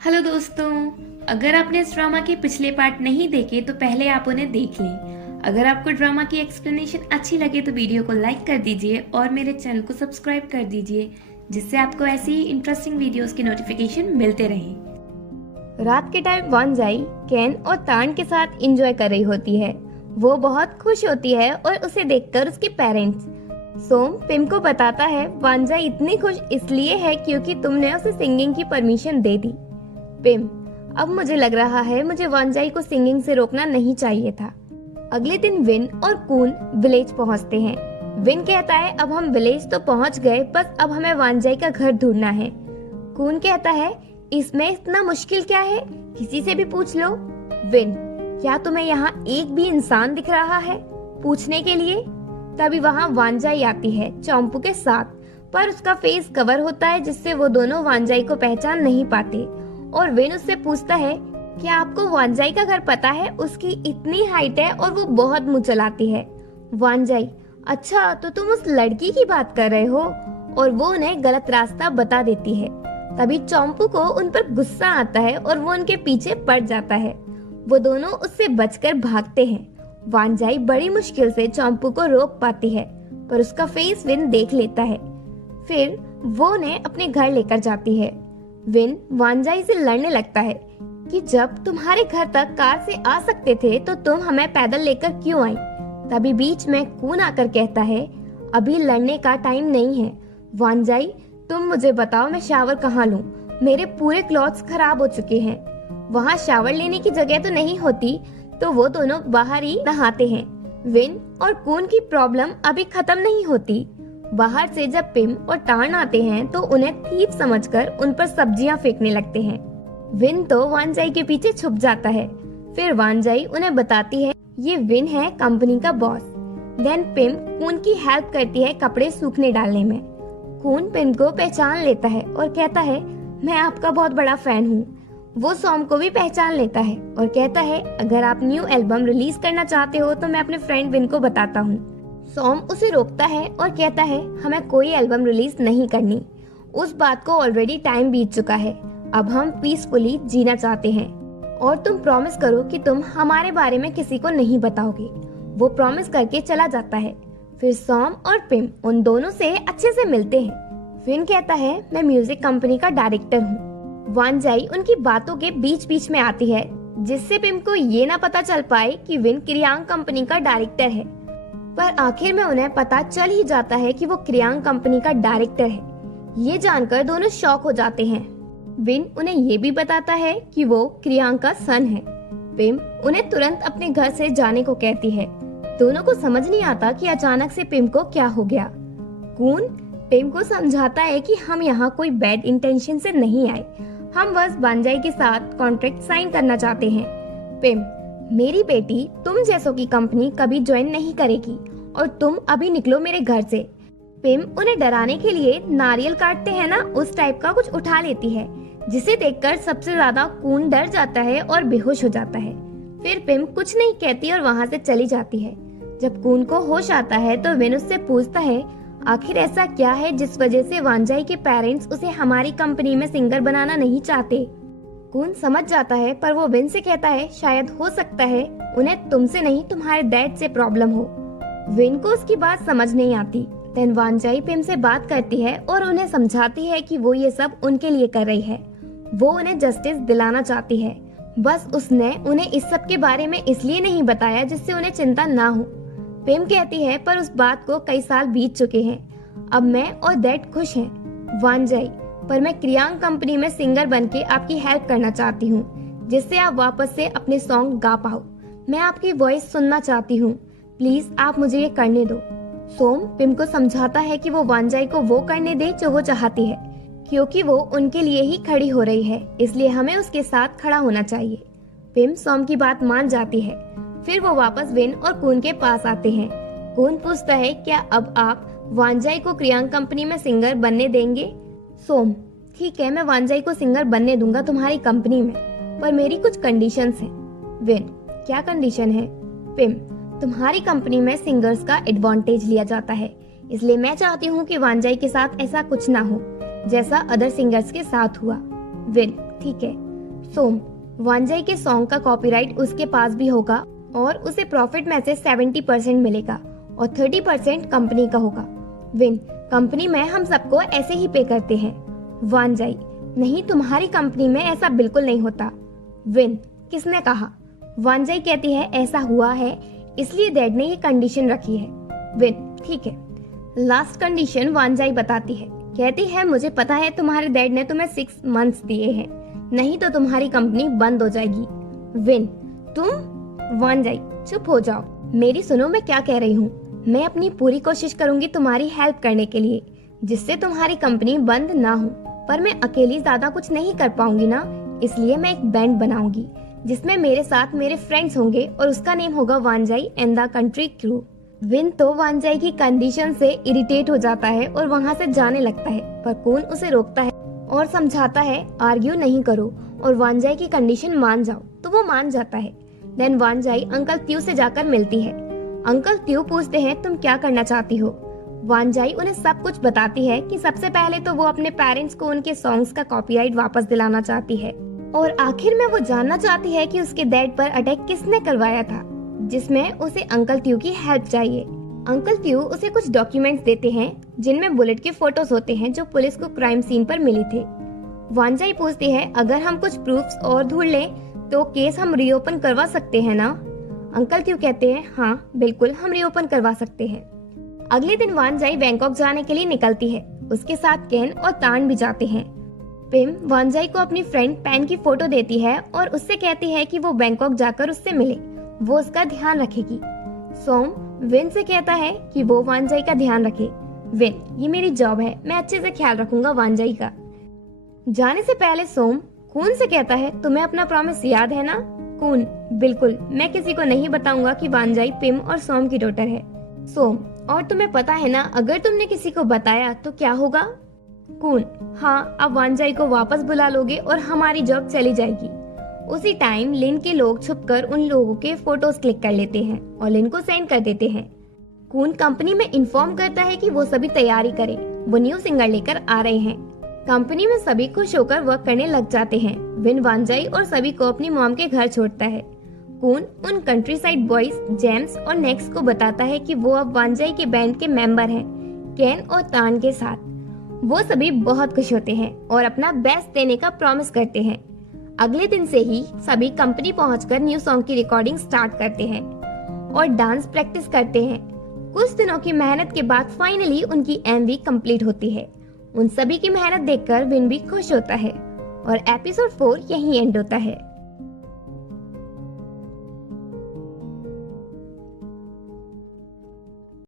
Hello दोस्तों, अगर आपने इस ड्रामा के पिछले पार्ट नहीं देखे तो पहले आप उन्हें देख लें। अगर आपको ड्रामा की एक्सप्लेनेशन अच्छी लगे तो वीडियो को लाइक कर दीजिए और मेरे चैनल को सब्सक्राइब कर दीजिए, जिससे आपको ऐसी ही इंटरेस्टिंग वीडियोस की नोटिफिकेशन मिलते रहें। रात के टाइम वानजाई केन और तान के साथ एंजॉय कर रही होती है। वो बहुत खुश होती है और उसे देखकर उसके पेरेंट्स सोम पिम को बताता है वानजाई इतनी खुश इसलिए है क्योंकि तुमने उसे सिंगिंग की परमिशन दे दी। पिम, अब मुझे लग रहा है मुझे वानजाई को सिंगिंग से रोकना नहीं चाहिए था। अगले दिन विन और कून विलेज पहुंचते हैं। विन कहता है अब हम विलेज तो पहुंच गए, बस अब हमें वानजाई का घर ढूंढना है। कून कहता है इसमें इतना मुश्किल क्या है, किसी से भी पूछ लो। विन, क्या तुम्हें यहाँ एक भी इंसान दिख रहा है पूछने के लिए? तभी वहाँ वानजाई आती है चौम्पू के साथ, पर उसका फेस कवर होता है जिससे वो दोनों वानजाई को पहचान नहीं पाते। और विन उससे पूछता है क्या आपको वानजाई का घर पता है? उसकी इतनी हाइट है और वो बहुत मुंह चलाती है। वानजाई, अच्छा तो तुम उस लड़की की बात कर रहे हो? और वो उन्हें गलत रास्ता बता देती है। तभी चौम्पू को उन पर गुस्सा आता है और वो उनके पीछे पड़ जाता है। वो दोनों उससे बचकर भागते हैं। वानजाई बड़ी मुश्किल से चौम्पू को रोक पाती है, पर उसका फेस विन देख लेता है। फिर वो उन्हें अपने घर लेकर जाती है। विन वानजाई से लड़ने लगता है कि जब तुम्हारे घर तक कार से आ सकते थे तो तुम हमें पैदल लेकर क्यों आई? तभी बीच में कून आकर कहता है अभी लड़ने का टाइम नहीं है। वानजाई, तुम मुझे बताओ मैं शावर कहाँ लूं? मेरे पूरे क्लॉथ्स खराब हो चुके हैं। वहाँ शावर लेने की जगह तो नहीं होती, तो वो दोनों बाहर ही नहाते हैं। विन और कून की प्रॉब्लम अभी खत्म नहीं होती। बाहर से जब पिम और टान आते हैं तो उन्हें थीप समझकर उन पर सब्जियां फेंकने लगते हैं। विन तो वानजाई के पीछे छुप जाता है। फिर वानजाई उन्हें बताती है ये विन है कंपनी का बॉस। देन पिम कून की हेल्प करती है कपड़े सूखने डालने में। कून पिम को पहचान लेता है और कहता है मैं आपका बहुत बड़ा फैन हूँ। वो सॉम को भी पहचान लेता है और कहता है अगर आप न्यू एल्बम रिलीज करना चाहते हो तो मैं अपने फ्रेंड विन को बताता हूँ। सॉम उसे रोकता है और कहता है हमें कोई एल्बम रिलीज नहीं करनी। उस बात को ऑलरेडी टाइम बीत चुका है। अब हम पीसफुली जीना चाहते हैं और तुम प्रॉमिस करो कि तुम हमारे बारे में किसी को नहीं बताओगे। वो प्रॉमिस करके चला जाता है। फिर सॉम और पिम उन दोनों से अच्छे से मिलते हैं। विन कहता है मैं म्यूजिक कंपनी का डायरेक्टर हूँ। वानजाई उनकी बातों के बीच बीच में आती है जिससे पिम को ये ना पता चल पाए कि विन क्रियांग कंपनी का डायरेक्टर है, पर आखिर में उन्हें पता चल ही जाता है कि वो क्रियांग कंपनी का डायरेक्टर है। ये जानकर दोनों शॉक हो जाते हैं। विन उन्हें ये भी बताता है कि वो क्रियांग का सन है। पिम उन्हें तुरंत अपने घर से जाने को कहती है। दोनों को समझ नहीं आता कि अचानक से पिम को क्या हो गया। कून पिम को समझाता है कि हम यहाँ कोई बैड इंटेंशन से नहीं आए, हम बस वानजाई के साथ कॉन्ट्रैक्ट साइन करना चाहते हैं। पिम, मेरी बेटी तुम जैसों की कंपनी कभी ज्वाइन नहीं करेगी और तुम अभी निकलो मेरे घर से। पिम उन्हें डराने के लिए नारियल काटते हैं ना, उस टाइप का कुछ उठा लेती है, जिसे देखकर सबसे ज्यादा कून डर जाता है और बेहोश हो जाता है। फिर पिम कुछ नहीं कहती और वहाँ से चली जाती है। जब कून को होश आता है तो विन उससे पूछता है आखिर ऐसा क्या है जिस वजह से वानजाई के पेरेंट्स उसे हमारी कंपनी में सिंगर बनाना नहीं चाहते। कून समझ जाता है, पर वो विन से कहता है शायद हो सकता है उन्हें तुमसे नहीं तुम्हारे डैड से प्रॉब्लम हो। विन को उसकी बात समझ नहीं आती। देन वानजाई पिम से बात करती है और उन्हें समझाती है कि वो ये सब उनके लिए कर रही है। वो उन्हें जस्टिस दिलाना चाहती है, बस उसने उन्हें इस सब के बारे में इसलिए नहीं बताया जिससे उन्हें चिंता ना हो। पिम कहती है पर उस बात को कई साल बीत चुके हैं, अब मैं और डैड खुश हैं। वानजाई, पर मैं क्रियांग कंपनी में सिंगर बनके आपकी हेल्प करना चाहती हूँ, जिससे आप वापस से अपने सॉन्ग गा पाओ। मैं आपकी वॉइस सुनना चाहती हूँ, प्लीज आप मुझे ये करने दो। सोम पिम को समझाता है कि वो वानजाई को वो करने दे जो वो चाहती है, क्योंकि वो उनके लिए ही खड़ी हो रही है, इसलिए हमें उसके साथ खड़ा होना चाहिए। पिम सोम की बात मान जाती है। फिर वो वापस विन और कून के पास आते हैं। कून पूछता है क्या अब आप वानजाई को क्रियांग कंपनी में सिंगर बनने देंगे? सोम, ठीक है मैं वानजाई को सिंगर बनने दूंगा तुम्हारी कंपनी में, पर मेरी कुछ कंडीशंस हैं। विन, क्या कंडीशन है? पिम, तुम्हारी कंपनी में सिंगर्स का एडवांटेज लिया जाता है, इसलिए मैं चाहती हूँ कि वानजाई के साथ ऐसा कुछ ना हो जैसा अदर सिंगर्स के साथ हुआ। विन, ठीक है। सोम, वांजाई के सॉन्ग का कॉपीराइट उसके पास भी होगा और उसे प्रॉफिट में से 70% मिलेगा और 30% कंपनी का होगा। विन, कंपनी में हम सबको ऐसे ही पे करते हैं। वांजाई, नहीं, तुम्हारी कंपनी में ऐसा बिल्कुल नहीं होता। विन, किसने कहा? वांजाई कहती है ऐसा हुआ है, इसलिए डैड ने ये कंडीशन रखी है। विन, ठीक है। लास्ट कंडीशन वांजाई बताती है, कहती है मुझे पता है तुम्हारे डैड ने तुम्हें 6 मंथ्स दिए हैं, नहीं तो तुम्हारी कंपनी बंद हो जाएगी। विन, तुम? वांजाई, चुप हो जाओ, मेरी सुनो मैं क्या कह रही हूँ। मैं अपनी पूरी कोशिश करूंगी तुम्हारी हेल्प करने के लिए, जिससे तुम्हारी कंपनी बंद ना हो, पर मैं अकेली ज्यादा कुछ नहीं कर पाऊंगी ना, इसलिए मैं एक बैंड बनाऊंगी जिसमें मेरे साथ मेरे फ्रेंड्स होंगे और उसका नेम होगा वांजाई and the country crew. Win तो वांजाई की कंडीशन से इरिटेट हो जाता है और वहाँ से जाने लगता है, पर कून उसे रोकता है और समझाता है आर्ग्यू नहीं करो और वांजाई की कंडीशन मान जाओ, तो वो मान जाता है। देन वांजाई अंकल त्यू से जाकर मिलती है। अंकल त्यू पूछते हैं तुम क्या करना चाहती हो। वांजाई उन्हें सब कुछ बताती है कि सबसे पहले तो वो अपने पेरेंट्स को उनके सॉन्ग्स का कॉपीराइट वापस दिलाना चाहती है और आखिर में वो जानना चाहती है कि उसके डैड पर अटैक किसने करवाया था, जिसमें उसे अंकल त्यू की हेल्प चाहिए। अंकल त्यू उसे कुछ डॉक्यूमेंट्स देते हैं जिनमें बुलेट के फोटोज होते हैं जो पुलिस को क्राइम सीन पर मिली थे। वांजाई पूछती है अगर हम कुछ प्रूफ्स और ढूंढ लें तो केस हम रीओपन करवा सकते हैं ना। अंकल त्यू कहते हैं हाँ बिल्कुल हम रीओपन करवा सकते हैं। अगले दिन वांजाई बैंकॉक जाने के लिए निकलती है, उसके साथ केन और तान भी जाते हैं। पिम वांजाई को अपनी फ्रेंड पैन की फोटो देती है और उससे कहती है कि वो बैंकॉक जाकर उससे मिले, वो उसका ध्यान रखेगी। सोम विन से कहता है कि वो वांजाई का ध्यान रखे। विन, ये मेरी जॉब है, मैं अच्छे से ख्याल रखूंगा वांजाई का। जाने से पहले सोम कून से कहता है तुम्हें अपना प्रॉमिस याद है ना। कून, बिल्कुल, मैं किसी को नहीं बताऊंगा कि वांजाई पिम और सोम की डॉटर है। सोम, और तुम्हें पता है ना अगर तुमने किसी को बताया तो क्या होगा। कून, हाँ, अब वांजाई को वापस बुला लोगे और हमारी जॉब चली जाएगी। उसी टाइम लिन के लोग छुपकर उन लोगों के फोटोज क्लिक कर लेते हैं और लिन को सेंड कर देते हैं। कून कंपनी में इन्फॉर्म करता है कि वो सभी तैयारी करें, वो न्यू सिंगर लेकर आ रहे हैं। कंपनी में सभी खुश होकर वर्क करने लग जाते हैं। विन वांजाई और सभी को अपनी मॉम के घर छोड़ता है। कून उन कंट्री साइड बॉयज जेम्स और नेक्स को बताता है कि वो अब वांजाई के बैंड के मेंबर हैं, केन और तान के साथ। वो सभी बहुत खुश होते हैं और अपना बेस्ट देने का प्रॉमिस करते हैं। अगले दिन से ही सभी कंपनी पहुंचकर न्यू सॉन्ग की रिकॉर्डिंग स्टार्ट करते हैं और डांस प्रैक्टिस करते हैं। कुछ दिनों की मेहनत के बाद फाइनली उनकी एमवी कंप्लीट होती है। उन सभी की मेहनत देखकर विन भी खुश होता है और एपिसोड 4 यहीं एंड होता है।